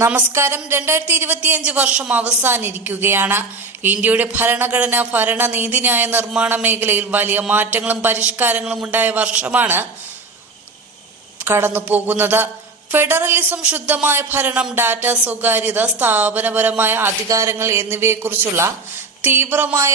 നമസ്കാരം. രണ്ടായിരത്തി ഇരുപത്തിയഞ്ച് വർഷം അവസാനിരിക്കുകയാണ്. ഇന്ത്യയുടെ ഭരണഘടന ഭരണ നീതിന്യായ നിർമ്മാണ മേഖലയിൽ വലിയ മാറ്റങ്ങളും പരിഷ്കാരങ്ങളും ഉണ്ടായ വർഷമാണ് കടന്നു പോകുന്നത് ഫെഡറലിസം ശുദ്ധമായ ഭരണം ഡാറ്റ സ്വകാര്യത സ്ഥാപനപരമായ അധികാരങ്ങൾ എന്നിവയെക്കുറിച്ചുള്ള തീവ്രമായ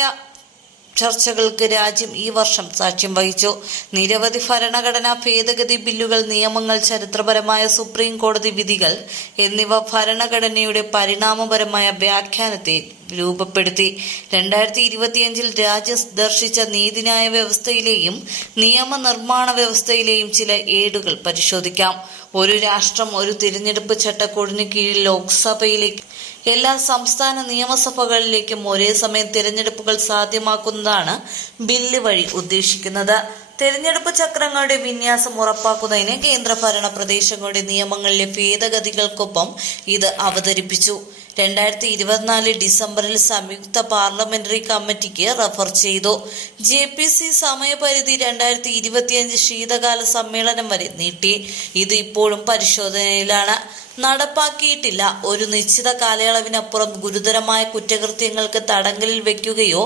ചർച്ചകൾക്ക് രാജ്യം ഈ വർഷം സാക്ഷ്യം വഹിച്ചു. നിരവധി ഭരണഘടനാ ഭേദഗതി ബില്ലുകൾ നിയമങ്ങൾ ചരിത്രപരമായ സുപ്രീം കോടതി വിധികൾ എന്നിവ ഭരണഘടനയുടെ പരിണാമപരമായ വ്യാഖ്യാനത്തെ രൂപപ്പെടുത്തി. രണ്ടായിരത്തി ഇരുപത്തിയഞ്ചിൽ രാജ്യം ദർശിച്ച നീതിന്യായ വ്യവസ്ഥയിലെയും നിയമനിർമ്മാണ വ്യവസ്ഥയിലെയും ചില ഏടുകൾ പരിശോധിക്കാം. ഒരു രാഷ്ട്രം ഒരു തിരഞ്ഞെടുപ്പ് ചട്ടക്കൂടിന് കീഴിൽ ലോക്സഭയിലേക്ക് എല്ലാ സംസ്ഥാന നിയമസഭകളിലേക്കും ഒരേ സമയം തിരഞ്ഞെടുപ്പുകൾ സാധ്യമാക്കുന്നതാണ് ബില്ല് വഴി ഉദ്ദേശിക്കുന്നത്. തിരഞ്ഞെടുപ്പ് ചക്രങ്ങളുടെ വിന്യാസം ഉറപ്പാക്കുന്നതിന് കേന്ദ്രഭരണ പ്രദേശങ്ങളുടെ നിയമങ്ങളിലെ ഭേദഗതികൾക്കൊപ്പം ഇത് അവതരിപ്പിച്ചു. രണ്ടായിരത്തി ഇരുപത്തിനാല് ഡിസംബറിൽ സംയുക്ത പാർലമെന്ററി കമ്മിറ്റിക്ക് റഫർ ചെയ്തു. ജെ പി സി സമയപരിധി രണ്ടായിരത്തി ഇരുപത്തിയഞ്ച് ശീതകാല സമ്മേളനം വരെ നീട്ടി. ഇത് ഇപ്പോഴും പരിശോധനയിലാണ്. നടപ്പാക്കിയിട്ടില്ല. ഒരു നിശ്ചിത കാലയളവിനപ്പുറം ഗുരുതരമായ കുറ്റകൃത്യങ്ങൾക്ക് തടങ്കലിൽ വെക്കുകയോ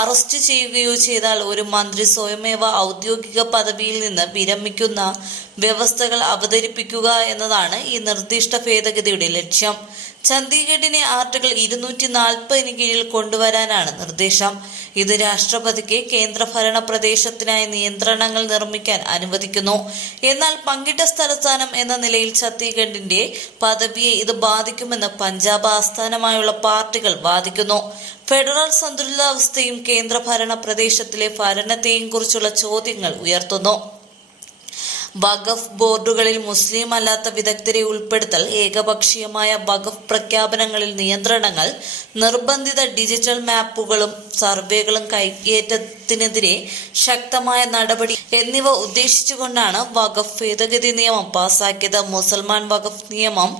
അറസ്റ്റ് ചെയ്യുകയോ ചെയ്താൽ ഒരു മന്ത്രി സ്വയമേവ ഔദ്യോഗിക പദവിയിൽ നിന്ന് വിരമിക്കുന്ന വ്യവസ്ഥകൾ അവതരിപ്പിക്കുക എന്നതാണ് ഈ നിർദ്ദിഷ്ട ഭേദഗതിയുടെ ലക്ഷ്യം. ചണ്ഡീഗഡിനെ ആർട്ടിക്കിൾ ഇരുന്നൂറ്റി നാൽപ്പതിന് കീഴിൽ കൊണ്ടുവരാനാണ് നിർദ്ദേശം. ഇത് രാഷ്ട്രപതിക്ക് കേന്ദ്രഭരണ പ്രദേശത്തിനായി നിയന്ത്രണങ്ങൾ നിർമ്മിക്കാൻ അനുവദിക്കുന്നു. എന്നാൽ പങ്കിട്ട സ്ഥലസ്ഥാനം എന്ന നിലയിൽ ഛത്തീഗഡിന്റെ പദവിയെ ഇത് ബാധിക്കുമെന്ന് പഞ്ചാബ് ആസ്ഥാനമായുള്ള പാർട്ടികൾ വാദിക്കുന്നു. ഫെഡറൽ സന്തുലിതാവസ്ഥയും കേന്ദ്രഭരണ പ്രദേശത്തിലെ ഭരണത്തെയും കുറിച്ചുള്ള ചോദ്യങ്ങൾ ഉയർത്തുന്നു. വഖഫ് ബോർഡുകളിൽ മുസ്ലിം അല്ലാത്ത വിദഗ്ധരെ ഉൾപ്പെടുത്തൽ ഏകപക്ഷീയമായ വഖഫ് പ്രഖ്യാപനങ്ങളിൽ നിയന്ത്രണങ്ങൾ നിർബന്ധിത ഡിജിറ്റൽ മാപ്പുകളും സർവേകളും കൈയേറ്റത്തിനെതിരെ ശക്തമായ നടപടി എന്നിവ ഉദ്ദേശിച്ചുകൊണ്ടാണ് വഖഫ് ഭേദഗതി നിയമം പാസാക്കിയത്. മുസൽമാൻ വഖഫ് നിയമം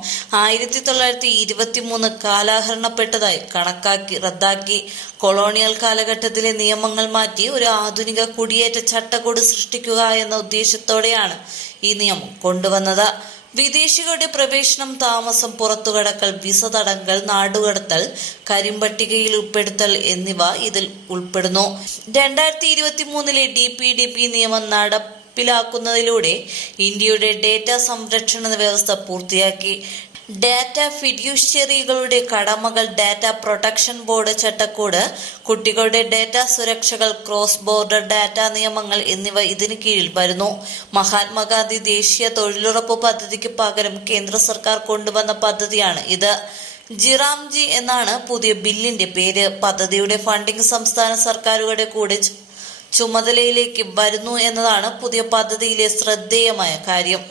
ആയിരത്തി തൊള്ളായിരത്തി ഇരുപത്തി മൂന്ന് കാലാഹരണപ്പെട്ടതായി കണക്കാക്കി റദ്ദാക്കി. കൊളോണിയൽ കാലഘട്ടത്തിലെ നിയമങ്ങൾ മാറ്റി ഒരു ആധുനിക കുടിയേറ്റ ചട്ടക്കൂട് സൃഷ്ടിക്കുക എന്ന ഉദ്ദേശത്തോടെയാണ് ഈ നിയമം കൊണ്ടുവന്നത്. വിദേശികളുടെ പ്രവേശനം താമസം പുറത്തുകടക്കൽ വിസ തടങ്കൽ നാടുകടത്തൽ കരിമ്പട്ടികയിൽ ഉൾപ്പെടുത്തൽ എന്നിവ ഇതിൽ ഉൾപ്പെടുന്നു. രണ്ടായിരത്തി ഇരുപത്തി മൂന്നിലെ ഡി പി ഡി പി നിയമം നടപ്പിലാക്കുന്നതിലൂടെ ഇന്ത്യയുടെ ഡേറ്റ സംരക്ഷണ വ്യവസ്ഥ പൂർത്തിയാക്കി. ഡാറ്റ ഫിഡ്യൂഷ്യറികളുടെ കടമകൾ ഡാറ്റ പ്രൊട്ടക്ഷൻ ബോർഡ് ചട്ടക്കൂട് കുട്ടികളുടെ ഡാറ്റ സുരക്ഷകൾ ക്രോസ് ബോർഡർ ഡാറ്റ നിയമങ്ങൾ എന്നിവ ഇതിന് കീഴിൽ വരുന്നു. മഹാത്മാഗാന്ധി ദേശീയ തൊഴിലുറപ്പ് പദ്ധതിക്ക് പകരം കേന്ദ്ര സർക്കാർ കൊണ്ടുവന്ന പദ്ധതിയാണ് ഇത്. ജിറാംജി എന്നാണ് പുതിയ ബില്ലിന്റെ പേര്. പദ്ധതിയുടെ ഫണ്ടിംഗ് സംസ്ഥാന സർക്കാരുകളുടെ കൂടെ ചുമതലയിലേക്ക് വരുന്നു എന്നതാണ് പുതിയ പദ്ധതിയിലെ ശ്രദ്ധേയമായ കാര്യം.